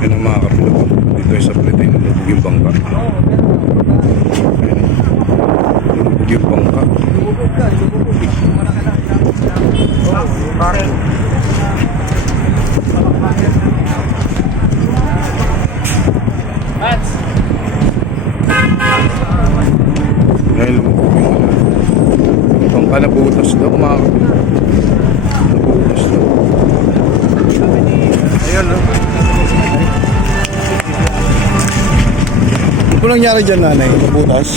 Yan ang mga kapilog. Dito ay sa Plitay, nalubog yung bangka. Nalubog yung bangka. Ngayon lumubog yung bangka, nabutas daw mga kapilog. Nabutas daw. Ayun, no? Ano nangyari dyan, nanay? Nabutas?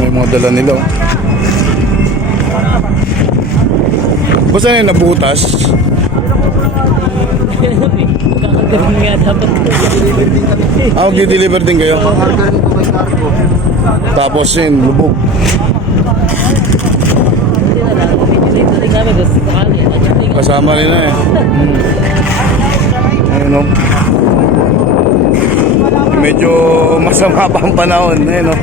May mga dala nila, oh. Basta na yung nabutas? Kakagaling nga dapat. Magdi-deliver din kayo? Tapos yun, lubog. Kasama rin na eh. Ayun, oh. Medyo masama pa ang panahon, ayun, oh.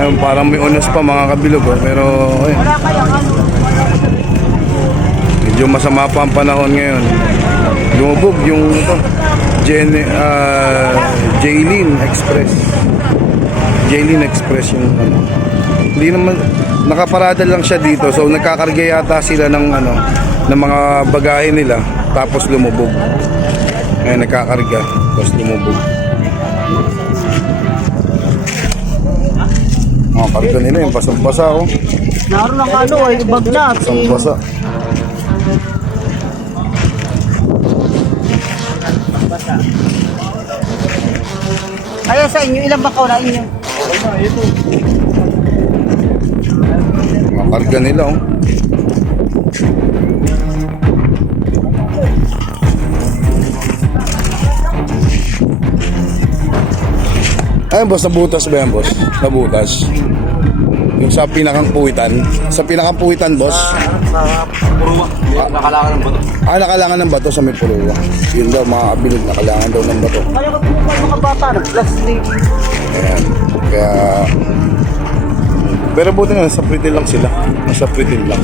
Ayun, parang may unos pa mga kabilog, oh. Pero ayun, medyo masama pa ang panahon ngayon. Lumubog yung ito, Jaylin Express. Jaylin Express yung ano. Hindi naman, nakaparada lang siya dito, so nagkakarga yata sila ng ano, ng mga bagahe nila, tapos lumubog. Ayun, nagkakarga, tapos lumubog. Mga karga nila yung basang-basa, oh. Naroon ang ano ay bag natin. Basang-basa. Kaya sa inyo, ilang bakaw na inyo? Mga karga nila, oh. Ayun, boss, nabutas ba yan, boss? Nabutas. Yung sa pinakang puwitan. Sa pinakang puwitan, boss. Sa Puruwa. Nakalangan ng bato. Nakalangan ng bato sa may Puruwa. Yun daw, mga kabilog, nakalangan daw ng bato. Kaya ko mga bata na plastic. Ayan. Kaya... Pero buti nga, nasa pritil lang sila. Nasa pritil lang.